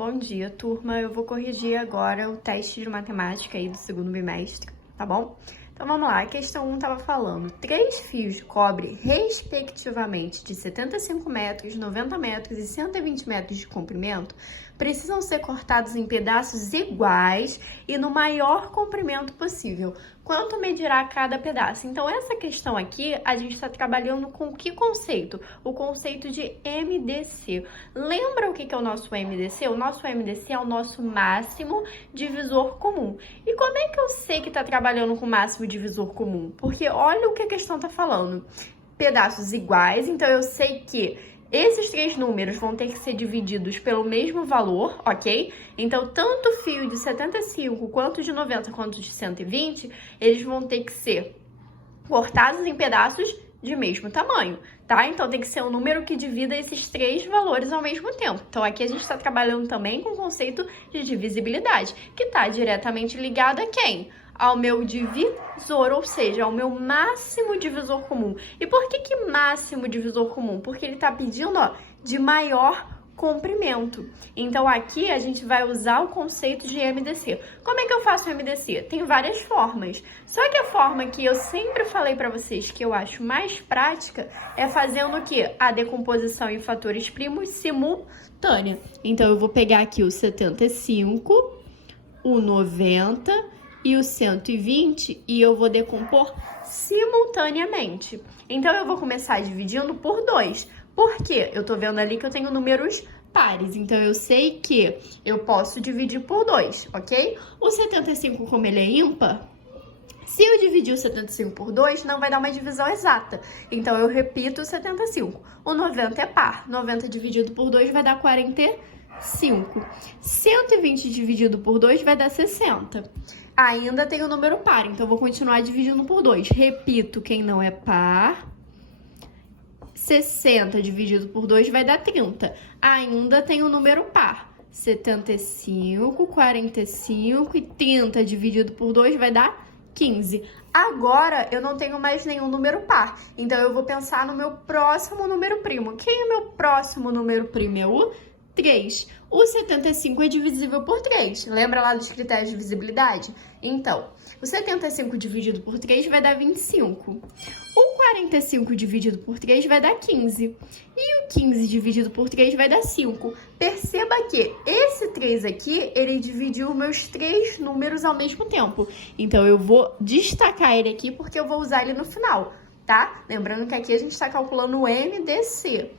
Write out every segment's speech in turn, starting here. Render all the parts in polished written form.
Bom dia, turma. Eu vou corrigir agora o teste de matemática aí do segundo bimestre, tá bom? Então vamos lá, a questão 1 estava falando 3 fios de cobre, respectivamente, de 75 metros, 90 metros e 120 metros de comprimento, precisam ser cortados em pedaços iguais e no maior comprimento possível. Quanto medirá cada pedaço? Então, essa questão aqui, a gente está trabalhando com que conceito? O conceito de MDC. Lembra o que é o nosso MDC? O nosso MDC é o nosso máximo divisor comum. E como é que eu sei que está trabalhando com máximo divisor comum? Porque olha o que a questão está falando. Pedaços iguais, então eu sei que esses 3 números vão ter que ser divididos pelo mesmo valor, ok? Então, tanto o fio de 75, quanto de 90, quanto de 120, eles vão ter que ser cortados em pedaços de mesmo tamanho, tá? Então, tem que ser um número que divida esses 3 valores ao mesmo tempo. Então, aqui a gente está trabalhando também com o conceito de divisibilidade, que está diretamente ligado a quem? Ao meu divisor, ou seja, ao meu máximo divisor comum. E por que máximo divisor comum? Porque ele está pedindo, ó, de maior comprimento. Então, aqui a gente vai usar o conceito de MDC. Como é que eu faço MDC? Tem várias formas. Só que a forma que eu sempre falei para vocês que eu acho mais prática é fazendo o quê? A decomposição em fatores primos simultânea. Então, eu vou pegar aqui o 75, o 90 e o 120 e eu vou decompor simultaneamente. Então, eu vou começar dividindo por 2. Por quê? Eu tô vendo ali que eu tenho números pares, então eu sei que eu posso dividir por 2, ok? O 75, como ele é ímpar, se eu dividir o 75 por 2, não vai dar uma divisão exata. Então, eu repito o 75. O 90 é par. 90 dividido por 2 vai dar 45. 120 dividido por 2 vai dar 60. Ainda tem o número par, então eu vou continuar dividindo por 2. Repito, quem não é par. 60 dividido por 2 vai dar 30. Ainda tem o número par. 75, 45 e 30 dividido por 2 vai dar 15. Agora, eu não tenho mais nenhum número par. Então, eu vou pensar no meu próximo número primo. Quem é o meu próximo número primo? É o 3. O 75 é divisível por 3. Lembra lá dos critérios de divisibilidade? Então, o 75 dividido por 3 vai dar 25. O 45 dividido por 3 vai dar 15. E o 15 dividido por 3 vai dar 5. Perceba que esse 3 aqui, ele dividiu meus 3 números ao mesmo tempo. Então, eu vou destacar ele aqui porque eu vou usar ele no final, tá? Lembrando que aqui a gente está calculando o MDC.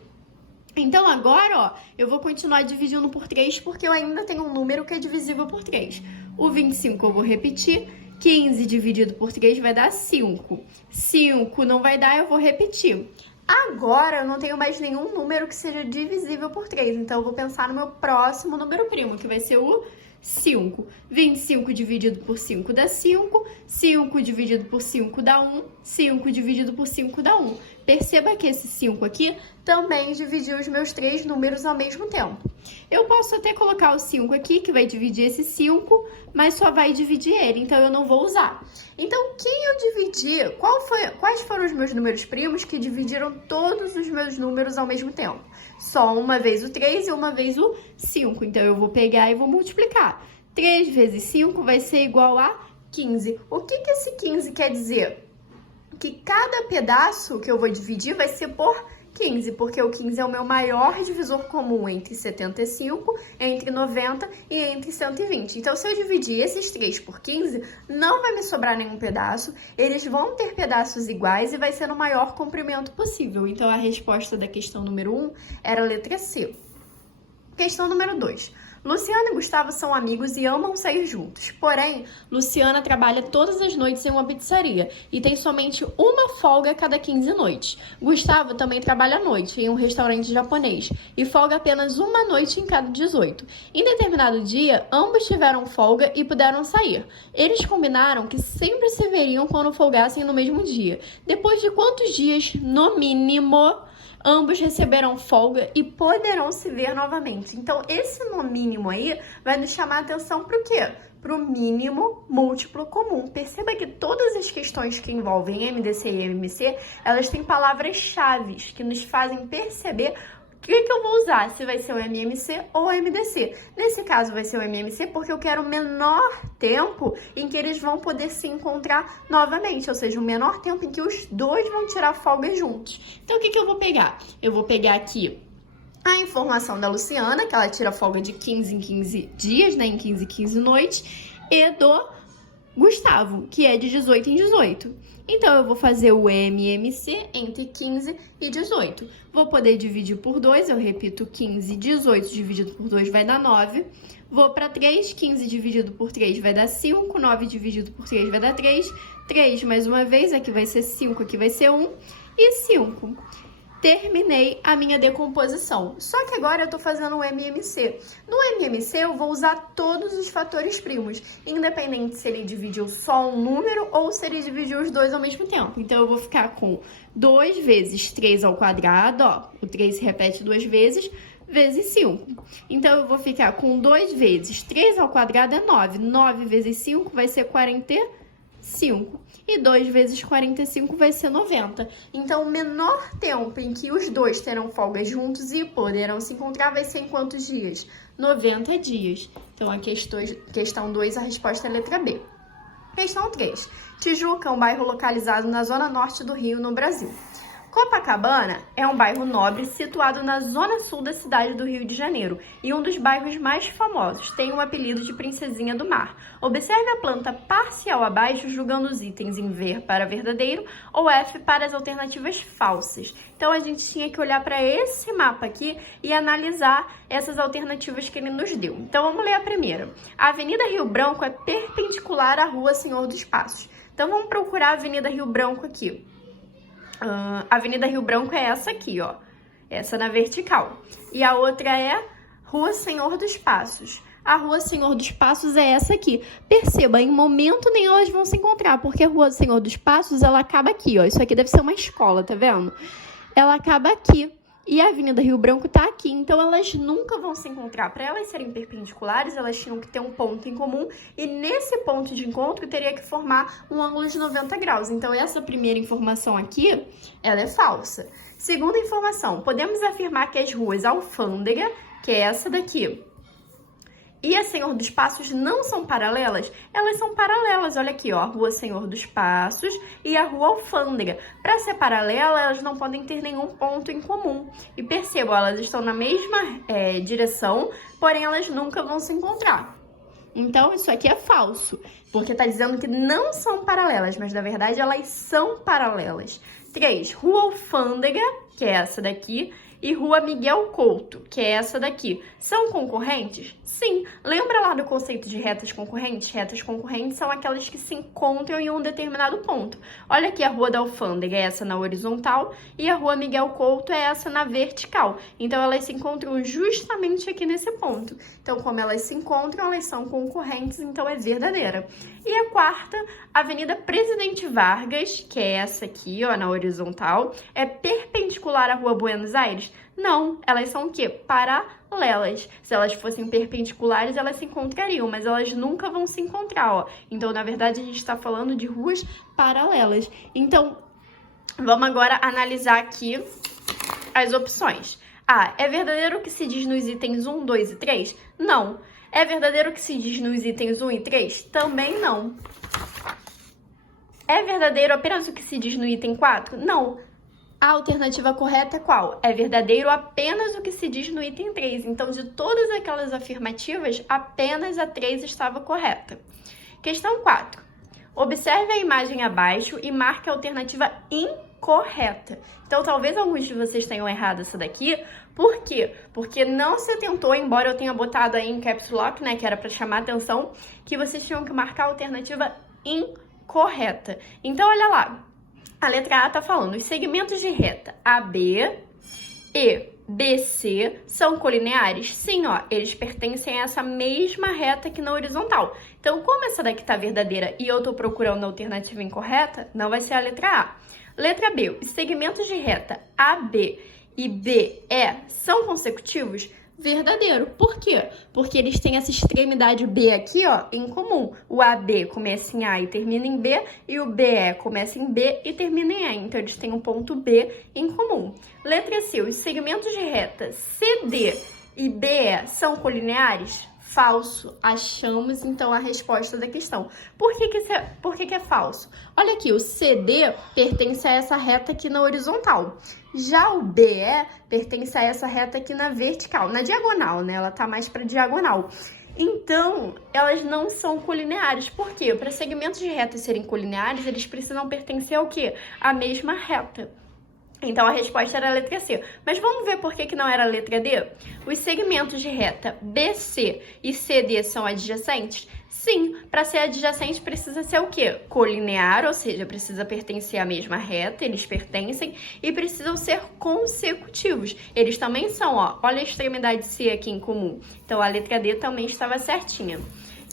Então, agora, ó, eu vou continuar dividindo por 3 porque eu ainda tenho um número que é divisível por 3. O 25 eu vou repetir. 15 dividido por 3 vai dar 5. 5 não vai dar, eu vou repetir. Agora, eu não tenho mais nenhum número que seja divisível por 3. Então, eu vou pensar no meu próximo número primo, que vai ser o 5. 25 dividido por 5 dá 5. 5 dividido por 5 dá 1. 5 dividido por 5 dá 1. Perceba que esse 5 aqui também dividiu os meus 3 números ao mesmo tempo. Eu posso até colocar o 5 aqui, que vai dividir esse 5, mas só vai dividir ele, então eu não vou usar. Então, quem eu dividi, quais foram os meus números primos que dividiram todos os meus números ao mesmo tempo? Só uma vez o 3 e uma vez o 5. Então, eu vou pegar e vou multiplicar. 3 vezes 5 vai ser igual a 15. O que esse 15 quer dizer? Que cada pedaço que eu vou dividir vai ser por 15, porque o 15 é o meu maior divisor comum entre 75, entre 90 e entre 120. Então, se eu dividir esses 3 por 15, não vai me sobrar nenhum pedaço, eles vão ter pedaços iguais e vai ser no maior comprimento possível. Então, a resposta da questão número 1 era a letra C. Questão número 2. Luciana e Gustavo são amigos e amam sair juntos. Porém, Luciana trabalha todas as noites em uma pizzaria e tem somente uma folga a cada 15 noites. Gustavo também trabalha à noite em um restaurante japonês e folga apenas uma noite em cada 18. Em determinado dia, ambos tiveram folga e puderam sair. Eles combinaram que sempre se veriam quando folgassem no mesmo dia. Depois de quantos dias, no mínimo, ambos receberão folga e poderão se ver novamente? Então, esse no mínimo aí vai nos chamar a atenção para o quê? Para o mínimo múltiplo comum. Perceba que todas as questões que envolvem MDC e MMC, elas têm palavras-chave que nos fazem perceber que eu vou usar? Se vai ser o MMC ou o MDC. Nesse caso vai ser o MMC porque eu quero o menor tempo em que eles vão poder se encontrar novamente, ou seja, o menor tempo em que os dois vão tirar folga juntos. Então, o que eu vou pegar? Eu vou pegar aqui a informação da Luciana, que ela tira folga de 15 em 15 dias, né, em 15 em 15 noites, e do Gustavo, que é de 18 em 18. Então, eu vou fazer o MMC entre 15 e 18. Vou poder dividir por 2, eu repito, 15 e 18 dividido por 2 vai dar 9. Vou para 3, 15 dividido por 3 vai dar 5, 9 dividido por 3 vai dar 3. 3 mais uma vez, aqui vai ser 5, aqui vai ser 1 e 5. Terminei a minha decomposição. Só que agora eu tô fazendo o MMC. No MMC eu vou usar todos os fatores primos, independente se ele dividiu só um número ou se ele dividiu os dois ao mesmo tempo. Então eu vou ficar com 2 vezes 3 ao quadrado, ó, o 3 se repete 2 vezes, vezes 5. Então eu vou ficar com 2 vezes 3 ao quadrado é 9. 9 vezes 5 vai ser 45. E 2 vezes 45 vai ser 90. Então, o menor tempo em que os dois terão folga juntos e poderão se encontrar vai ser em quantos dias? 90 dias. Então, a questão 2, a resposta é a letra B. Questão 3. Tijuca é um bairro localizado na zona norte do Rio, no Brasil. Copacabana é um bairro nobre situado na zona sul da cidade do Rio de Janeiro e um dos bairros mais famosos. Tem o apelido de Princesinha do Mar. Observe a planta parcial abaixo, julgando os itens em ver para verdadeiro ou F para as alternativas falsas. Então, a gente tinha que olhar para esse mapa aqui e analisar essas alternativas que ele nos deu. Então, vamos ler a primeira. A Avenida Rio Branco é perpendicular à Rua Senhor dos Passos. Então, vamos procurar a Avenida Rio Branco aqui. A Avenida Rio Branco é essa aqui, ó. Essa na vertical. E a outra é Rua Senhor dos Passos. A Rua Senhor dos Passos é essa aqui. Perceba, em momento nenhum elas vão se encontrar, porque a Rua Senhor dos Passos, ela acaba aqui, ó. Isso aqui deve ser uma escola, tá vendo? Ela acaba aqui. E a Avenida Rio Branco tá aqui, então elas nunca vão se encontrar. Para elas serem perpendiculares, elas tinham que ter um ponto em comum, e nesse ponto de encontro teria que formar um ângulo de 90 graus. Então, essa primeira informação aqui, ela é falsa. Segunda informação, podemos afirmar que as ruas Alfândega, que é essa daqui, e a Senhor dos Passos não são paralelas? Elas são paralelas, olha aqui, ó, a Rua Senhor dos Passos e a Rua Alfândega. Para ser paralela, elas não podem ter nenhum ponto em comum. E percebam, elas estão na mesma direção, porém elas nunca vão se encontrar. Então, isso aqui é falso, porque está dizendo que não são paralelas, mas na verdade elas são paralelas. 3. Rua Alfândega, que é essa daqui, e Rua Miguel Couto, que é essa daqui. São concorrentes? Sim. Lembra lá do conceito de retas concorrentes? Retas concorrentes são aquelas que se encontram em um determinado ponto. Olha aqui a Rua da Alfândega, é essa na horizontal, e a Rua Miguel Couto é essa na vertical. Então, elas se encontram justamente aqui nesse ponto. Então, como elas se encontram, elas são concorrentes, então é verdadeira. E a quarta, Avenida Presidente Vargas, que é essa aqui, ó, na horizontal, é perpendicular à Rua Buenos Aires? Não, elas são o quê? Paralelas. Se elas fossem perpendiculares, elas se encontrariam, mas elas nunca vão se encontrar, ó. Então, na verdade, a gente está falando de ruas paralelas. Então, vamos agora analisar aqui as opções. A. É verdadeiro o que se diz nos itens 1, 2 e 3? Não. É verdadeiro o que se diz nos itens 1 e 3? Também não. É verdadeiro apenas o que se diz no item 4? Não. A alternativa correta é qual? É verdadeiro apenas o que se diz no item 3. Então, de todas aquelas afirmativas, apenas a 3 estava correta. Questão 4. Observe a imagem abaixo e marque a alternativa incorreta. Então, talvez alguns de vocês tenham errado essa daqui. Por quê? Porque não se atentou, embora eu tenha botado aí em caps lock, né, que era para chamar a atenção, que vocês tinham que marcar a alternativa incorreta. Então, olha lá. A letra A está falando, os segmentos de reta AB e BC são colineares? Sim, ó, eles pertencem a essa mesma reta aqui na horizontal. Então, como essa daqui está verdadeira e eu estou procurando a alternativa incorreta, não vai ser a letra A. Letra B, os segmentos de reta AB e BE são consecutivos? verdadeiro. Por quê? Porque eles têm essa extremidade B aqui, ó, em comum. O AB começa em A e termina em B, e o BE começa em B e termina em E. Então, eles têm um ponto B em comum. Letra C, os segmentos de reta CD e BE são colineares? Falso. Achamos, então, a resposta da questão. Por que é falso? Olha aqui, o CD pertence a essa reta aqui na horizontal. Já o BE pertence a essa reta aqui na vertical, na diagonal, né? Ela tá mais para diagonal. Então, elas não são colineares. Por quê? Para segmentos de reta serem colineares, eles precisam pertencer ao quê? À mesma reta. Então, a resposta era a letra C. Mas vamos ver por que não era a letra D? Os segmentos de reta BC e CD são adjacentes? Sim, para ser adjacente precisa ser o quê? Colinear, ou seja, precisa pertencer à mesma reta, eles pertencem, e precisam ser consecutivos. Eles também são, ó, olha a extremidade C aqui em comum. Então, a letra D também estava certinha.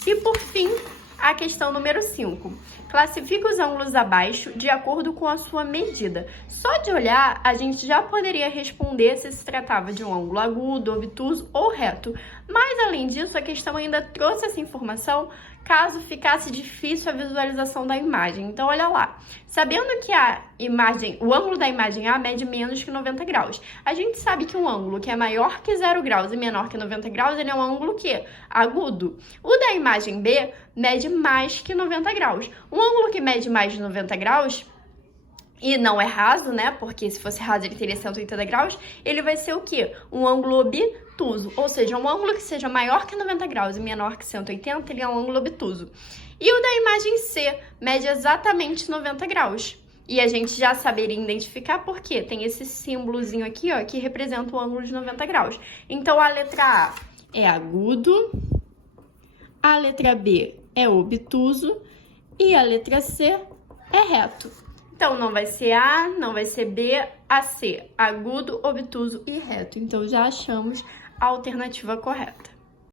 E, por fim, a questão número 5. Classifique os ângulos abaixo de acordo com a sua medida. Só de olhar, a gente já poderia responder se se tratava de um ângulo agudo, obtuso ou reto. Mas, além disso, a questão ainda trouxe essa informação caso ficasse difícil a visualização da imagem. Então, olha lá. Sabendo que o ângulo da imagem A mede menos que 90 graus. A gente sabe que um ângulo que é maior que 0 graus e menor que 90 graus, ele é um ângulo que? Agudo. O da imagem B mede mais que 90 graus. Um ângulo que mede mais de 90 graus e não é raso, né? Porque se fosse raso ele teria 180 graus. Ele vai ser o quê? Um ângulo obtuso. Ou seja, um ângulo que seja maior que 90 graus e menor que 180, ele é um ângulo obtuso. E o da imagem C mede exatamente 90 graus. E a gente já saberia identificar porque tem esse símbolozinho aqui, ó, que representa o ângulo de 90 graus. Então, a letra A é agudo, a letra B é obtuso e a letra C é reto. Então, não vai ser A, não vai ser B, a C. Agudo, obtuso e reto. Então, já achamos a alternativa correta.